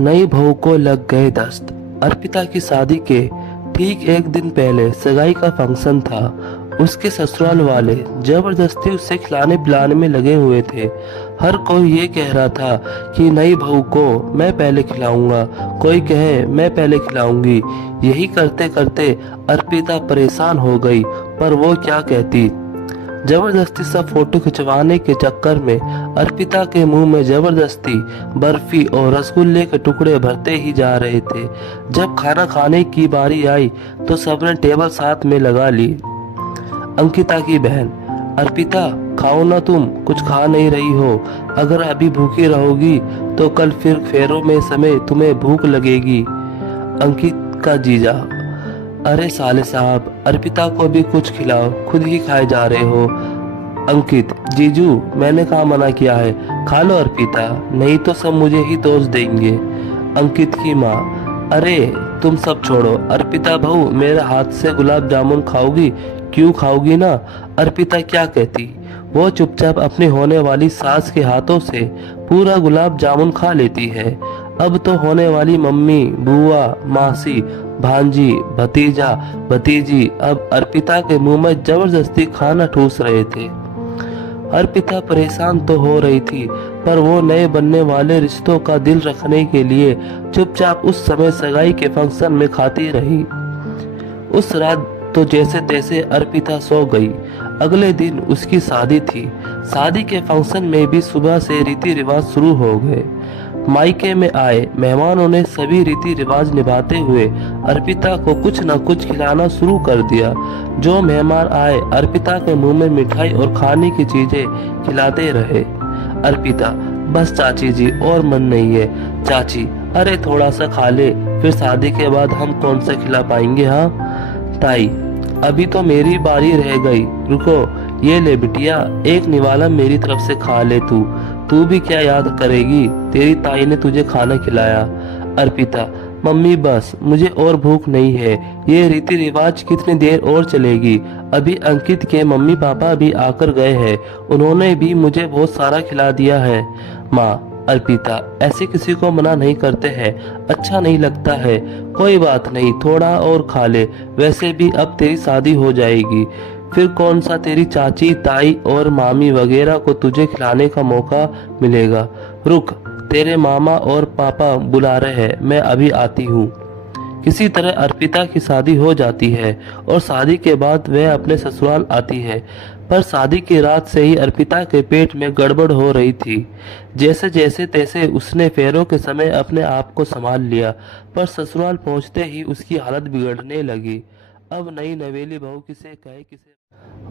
नई बहू को लग गए दस्त। अर्पिता की शादी के ठीक एक दिन पहले सगाई का फंक्शन था। उसके ससुराल वाले जबरदस्ती उसे खिलाने पिलाने में लगे हुए थे। हर कोई ये कह रहा था कि नई बहू को मैं पहले खिलाऊंगा, कोई कहे मैं पहले खिलाऊंगी। यही करते करते अर्पिता परेशान हो गई, पर वो क्या कहती। जबरदस्ती सब फोटो खिंचवाने के चक्कर में अर्पिता के मुंह में जबरदस्ती बर्फी और रसगुल्ले के टुकड़े भरते ही जा रहे थे। जब खाना खाने की बारी आई तो सबने टेबल साथ में लगा ली। अंकिता की बहन, अर्पिता खाओ ना, तुम कुछ खा नहीं रही हो। अगर अभी भूखी रहोगी तो कल फिर फेरों में समय तुम्हें भूख लगेगी। अंकित का जीजा, अरे साले साहब, अर्पिता को भी कुछ खिलाओ, खुद ही खाए जा रहे हो। अंकित, जीजू मैंने कहा मना किया है, खा लो अर्पिता, नहीं तो सब मुझे ही दोष देंगे। अंकित की माँ, अरे तुम सब छोड़ो, अर्पिता बहू मेरे हाथ से गुलाब जामुन खाओगी? क्यों खाओगी ना। अर्पिता क्या कहती, वो चुपचाप अपनी होने वाली सास के हाथों से पूरा गुलाब जामुन खा लेती है। अब तो होने वाली मम्मी, बुआ, मासी, भांजी, भतीजा, भतीजी अब अर्पिता के मुंह में जबरदस्ती खाना ठूस रहे थे। अर्पिता परेशान तो हो रही थी, पर वो नए बनने वाले रिश्तों का दिल रखने के लिए चुपचाप उस समय सगाई के फंक्शन में खाती रही। उस रात तो जैसे तैसे अर्पिता सो गई। अगले दिन उसकी शादी थी। शादी के फंक्शन में भी सुबह से रीति रिवाज शुरू हो गए। मायके में आए मेहमानों ने सभी रीति रिवाज निभाते हुए अर्पिता को कुछ न कुछ खिलाना शुरू कर दिया। जो मेहमान आए अर्पिता के मुंह में मिठाई और खाने की चीजें खिलाते रहे। अर्पिता, बस चाची जी और मन नहीं है। चाची, अरे थोड़ा सा खा ले, फिर शादी के बाद हम कौन सा खिला पाएंगे। हाँ ताई, अभी तो मेरी बारी रह गई, रुको, ये ले बिटिया, एक निवाला मेरी तरफ से खा ले। तू भी क्या याद करेगी, तेरी ताई ने तुझे खाना खिलाया। अर्पिता, मम्मी बस, मुझे और भूख नहीं है, ये रीति रिवाज कितनी देर और चलेगी। अभी अंकित के मम्मी पापा भी आकर गए हैं, उन्होंने भी मुझे बहुत सारा खिला दिया है। माँ, अर्पिता ऐसे किसी को मना नहीं करते हैं, अच्छा नहीं लगता है। कोई बात नहीं, थोड़ा और खा ले, वैसे भी अब तेरी शादी हो जाएगी, फिर कौन सा तेरी चाची, ताई और मामी वगैरह को तुझे खिलाने का मौका मिलेगा। रुक, तेरे मामा और पापा बुला रहे हैं, मैं अभी आती हूँ। किसी तरह अर्पिता की शादी हो जाती है और शादी के बाद वह अपने ससुराल आती है। पर शादी की रात से ही अर्पिता के पेट में गड़बड़ हो रही थी। जैसे जैसे तैसे उसने फेरों के समय अपने आप को संभाल लिया, पर ससुराल पहुंचते ही उसकी हालत बिगड़ने लगी। अब नई नवेली बहू किसे कहे किसे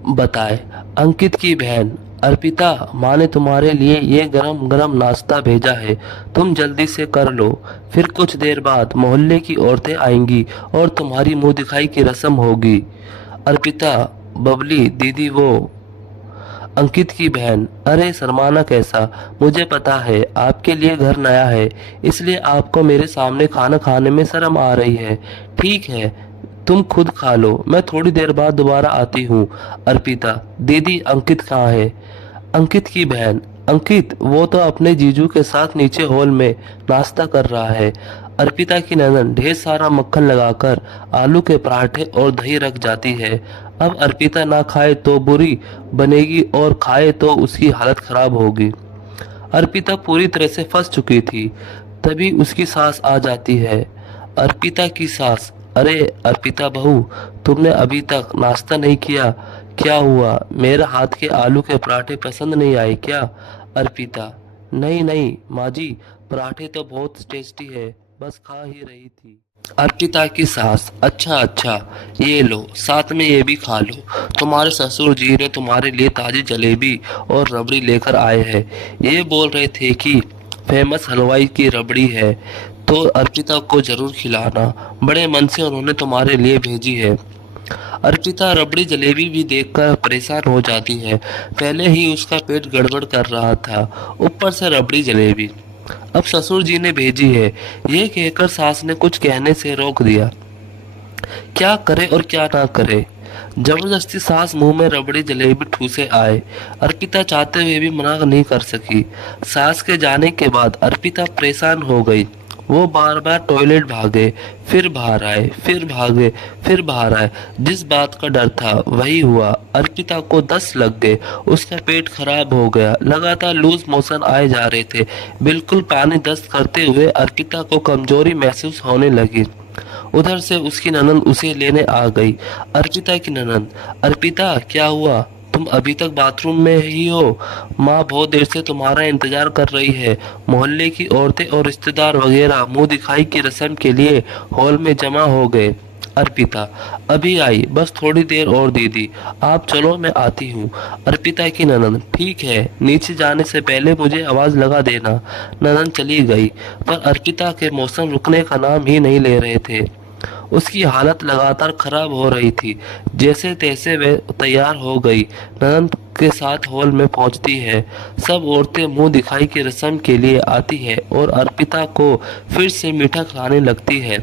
बताए। अंकित की बहन, अर्पिता, माँ ने तुम्हारे लिए ये गरम गरम नाश्ता भेजा है, तुम जल्दी से कर लो, फिर कुछ देर बाद मोहल्ले की औरतें आएंगी और तुम्हारी मुंह दिखाई की रस्म होगी। अर्पिता, बबली दीदी वो। अंकित की बहन, अरे शर्माना कैसा, मुझे पता है आपके लिए घर नया है, इसलिए आपको मेरे सामने खाना खाने में शर्म आ रही है। ठीक है, तुम खुद खा लो, मैं थोड़ी देर बाद दोबारा आती हूँ। अर्पिता, दीदी अंकित कहाँ है। अंकित की बहन, अंकित वो तो अपने जीजू के साथ नीचे हॉल में नाश्ता कर रहा है। अर्पिता की नंदन ढेर सारा मक्खन लगाकर आलू के पराठे और दही रख जाती है। अब अर्पिता ना खाए तो बुरी बनेगी और खाए तो उसकी हालत खराब होगी। अर्पिता पूरी तरह से फंस चुकी थी। तभी उसकी सास आ जाती है। अर्पिता की सास, अरे अर्पिता बहू, तुमने अभी तक नाश्ता नहीं किया, क्या हुआ, मेरे हाथ के आलू के पराठे पसंद नहीं आए क्या। अर्पिता, नहीं नहीं माँ जी, पराठे तो बहुत टेस्टी है, बस खा ही रही थी। अर्पिता की सास, अच्छा अच्छा, ये लो, साथ में ये भी खा लो, तुम्हारे ससुर जी ने तुम्हारे लिए ताजी जलेबी और रबड़ी लेकर आए हैं। ये बोल रहे थे कि फेमस हलवाई की रबड़ी है, तो अर्पिता को जरूर खिलाना, बड़े मन से उन्होंने तुम्हारे लिए भेजी है। अर्पिता रबड़ी जलेबी भी देखकर परेशान हो जाती है। पहले ही उसका पेट गड़बड़ कर रहा था, ऊपर से रबड़ी जलेबी। अब ससुर जी ने भेजी है, ये कहकर सास ने कुछ कहने से रोक दिया। क्या करे और क्या ना करे, जबरदस्ती सास मुंह में रबड़ी जलेबी ठूसे आए। अर्पिता चाहते हुए भी मना नहीं कर सकी। सास के जाने के बाद अर्पिता परेशान हो गई। वो बार बार टॉयलेट भागे, फिर बाहर आए, फिर भागे, फिर बाहर आए। जिस बात का डर था वही हुआ। अर्पिता को 10 लग गए, उसका पेट खराब हो गया, लगातार लूज मोशन आए जा रहे थे। बिल्कुल पानी दस्त करते हुए अर्पिता को कमजोरी महसूस होने लगी। उधर से उसकी ननद उसे लेने आ गई। अर्पिता की ननद, अर्पिता क्या हुआ, तुम अभी तक बाथरूम में ही हो? माँ बहुत देर से तुम्हारा इंतजार कर रही है। मोहल्ले की औरतें और रिश्तेदार वगैरह मुंह दिखाई की रस्म के लिए हॉल में जमा हो गए। अर्पिता, अभी आई, बस थोड़ी देर और दीदी, आप चलो मैं आती हूँ। अर्पिता की ननद, ठीक है, नीचे जाने से पहले मुझे आवाज लगा देना। ननद चली गई, पर अर्पिता के मौसम रुकने का नाम ही नहीं ले रहे थे। उसकी हालत लगातार खराब हो रही थी। जैसे तैसे वे तैयार हो गई, ननद के साथ हॉल में पहुंचती है। सब औरतें मुंह दिखाई की रस्म के लिए आती है और अर्पिता को फिर से मीठा खिलाने लगती है।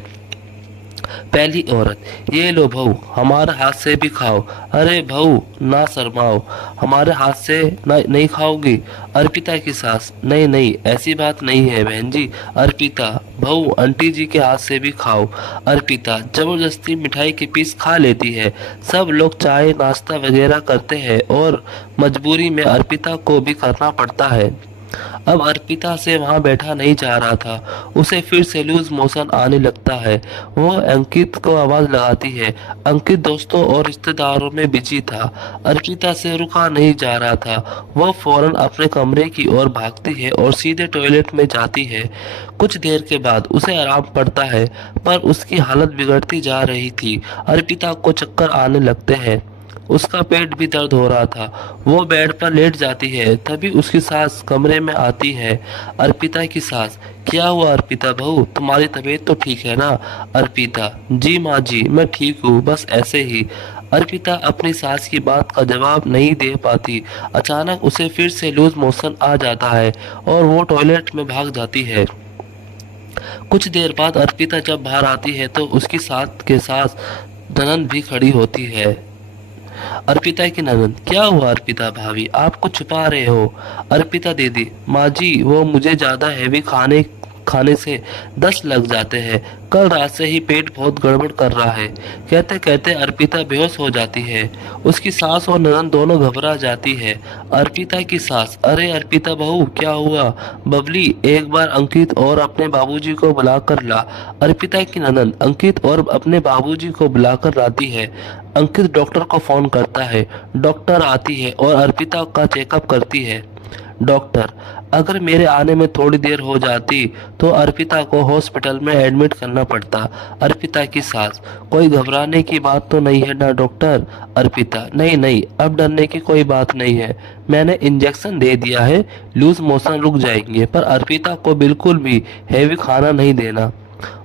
पहली औरत, ये लो बहू, हमारे हाथ से भी खाओ। अरे बहू ना शर्माओ, हमारे हाथ से नहीं खाओगी? अर्पिता की सास, नहीं नहीं ऐसी बात नहीं है बहन जी। अर्पिता, बहू आंटी जी के हाथ से भी खाओ। अर्पिता जबरदस्ती मिठाई के पीस खा लेती है। सब लोग चाय नाश्ता वगैरह करते हैं और मजबूरी में अर्पिता को भी करना पड़ता है। अब अर्पिता से वहां बैठा नहीं जा रहा था। उसे फिर से लूज मोशन आने लगता है। वो अंकित को आवाज लगाती है। अंकित दोस्तों और रिश्तेदारों में बिजी था। अर्पिता से रुका नहीं जा रहा था। वह फौरन अपने कमरे की ओर भागती है और सीधे टॉयलेट में जाती है। कुछ देर के बाद उसे आराम पड़ता है, पर उसकी हालत बिगड़ती जा रही थी। अर्पिता को चक्कर आने लगते हैं। उसका पेट भी दर्द हो रहा था। वो बेड पर लेट जाती है, तभी उसकी सास कमरे में आती है। अर्पिता की सास, क्या हुआ अर्पिता बहू, तुम्हारी तबीयत तो ठीक है ना? अर्पिता, जी माँ जी, मैं ठीक हूँ, बस ऐसे ही। अर्पिता अपनी सास की बात का जवाब नहीं दे पाती। अचानक उसे फिर से लूज मोशन आ जाता है और वो टॉयलेट में भाग जाती है। कुछ देर बाद अर्पिता जब बाहर आती है तो उसकी सास के सास ननद भी खड़ी होती है। अर्पिता की ननद, क्या हुआ अर्पिता भाभी, आप कुछ छुपा रहे हो? अर्पिता दीदी, माँ जी वो मुझे ज्यादा हैवी खाने खाने से 10 लग जाते हैं। कल रात से ही पेट बहुत गड़बड़ कर रहा है। कहते कहते अर्पिता बेहोश हो जाती है। उसकी सास और ननद दोनों घबरा जाती है। अर्पिता की सास, अरे अर्पिता बहू क्या हुआ? बबली, एक बार अंकित और अपने बाबूजी को बुलाकर ला। अर्पिता की ननद अंकित और अपने बाबूजी को बुलाकर लाती है। अंकित डॉक्टर को फोन करता है। डॉक्टर आती है और अर्पिता का चेकअप करती है। डॉक्टर, अगर मेरे आने में थोड़ी देर हो जाती तो अर्पिता को हॉस्पिटल में एडमिट करना पड़ता। अर्पिता की सास, कोई घबराने की बात तो नहीं है ना डॉक्टर? अर्पिता, नहीं नहीं, अब डरने की कोई बात नहीं है। मैंने इंजेक्शन दे दिया है, लूज मोशन रुक जाएंगे, पर अर्पिता को बिल्कुल भी हैवी खाना नहीं देना।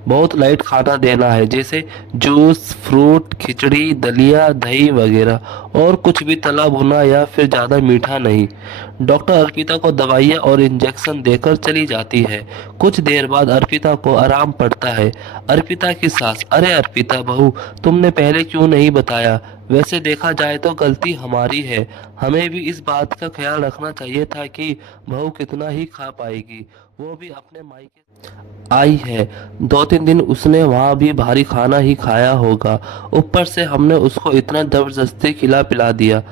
बहुत लाइट खाना देना है, जैसे जूस, फ्रूट, खिचड़ी, दलिया, दही वगैरह, और कुछ भी तला भुना या फिर ज़्यादा मीठा नहीं। डॉक्टर अर्पिता को दवाइयाँ और इंजेक्शन देकर चली जाती है। कुछ देर बाद अर्पिता को आराम पड़ता है। अर्पिता की सास, अरे अर्पिता बहू, तुमने पहले क्यों नहीं बताया? वैसे देखा जाए तो गलती हमारी है। हमें भी इस बात का ख्याल रखना चाहिए था कि बहू कितना ही खा पाएगी, वो भी अपने मायके आई है। 2-3 दिन उसने वहाँ भी भारी खाना ही खाया होगा। ऊपर से हमने उसको इतना जबरदस्ती खिला पिला दिया।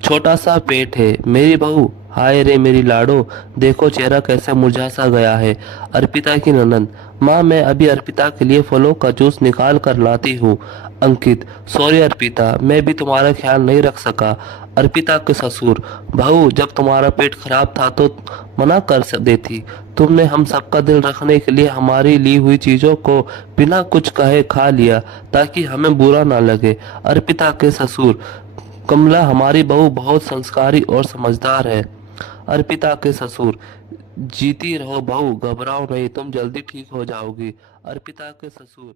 छोटा सा पेट है मेरी बहू, हाय रे मेरी लाडो, देखो चेहरा कैसे मुरझा सा गया है। अर्पिता की ननद, माँ मैं अभी अर्पिता के लिए फलों का जूस निकाल कर लाती हूँ। अंकित, सॉरी अर्पिता, मैं भी तुम्हारा ख्याल नहीं रख सका। अर्पिता के ससुर, बहू जब तुम्हारा पेट खराब था तो मना कर देती। तुमने हम सबका दिल रखने के लिए हमारी ली हुई चीजों को बिना कुछ कहे खा लिया ताकि हमें बुरा ना लगे। अर्पिता के ससुर, कमला हमारी बहू बहुत संस्कारी और समझदार है। अर्पिता के ससुर, जीती रहो बहू, घबराओ नहीं, तुम जल्दी ठीक हो जाओगी। अर्पिता के ससुर,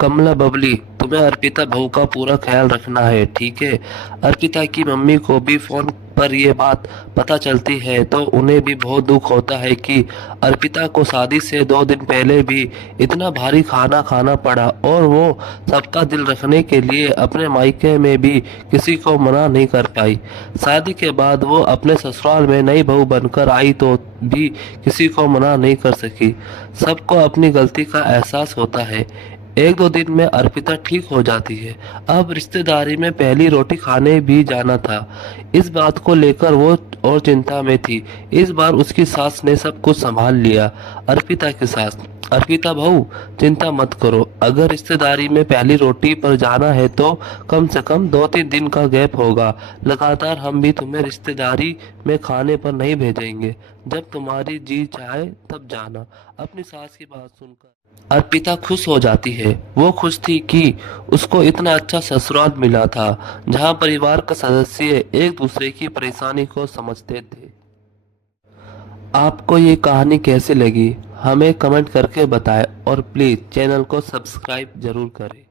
कमला बबली, तुम्हें अर्पिता बहू का पूरा ख्याल रखना है, ठीक है? अर्पिता की मम्मी को भी फोन पर ये बात पता चलती है तो उन्हें भी बहुत दुख होता है कि अर्पिता को शादी से 2 दिन पहले भी इतना भारी खाना खाना पड़ा और वो सबका दिल रखने के लिए अपने मायके में भी किसी को मना नहीं कर पाई। शादी के बाद वो अपने ससुराल में नई बहू बनकर आई तो भी किसी को मना नहीं कर सकी। सबको अपनी गलती का एहसास होता है। 1-2 दिन में अर्पिता ठीक हो जाती है। अब रिश्तेदारी में पहली रोटी खाने भी जाना था। इस बात को लेकर वो और चिंता में थी। इस बार उसकी सास ने सब कुछ संभाल लिया। अर्पिता की सास, अर्पिता बहू चिंता मत करो, अगर रिश्तेदारी में पहली रोटी पर जाना है तो कम से कम 2-3 दिन का गैप होगा। लगातार हम भी तुम्हें रिश्तेदारी में खाने पर नहीं भेजेंगे। जब तुम्हारी जी चाहे तब जाना। अपनी सास की बात सुनकर अर्पिता खुश हो जाती है। वो खुश थी कि उसको इतना अच्छा ससुराल मिला था जहां परिवार का सदस्य एक दूसरे की परेशानी को समझते थे। आपको ये कहानी कैसे लगी हमें कमेंट करके बताएं और प्लीज़ चैनल को सब्सक्राइब जरूर करें।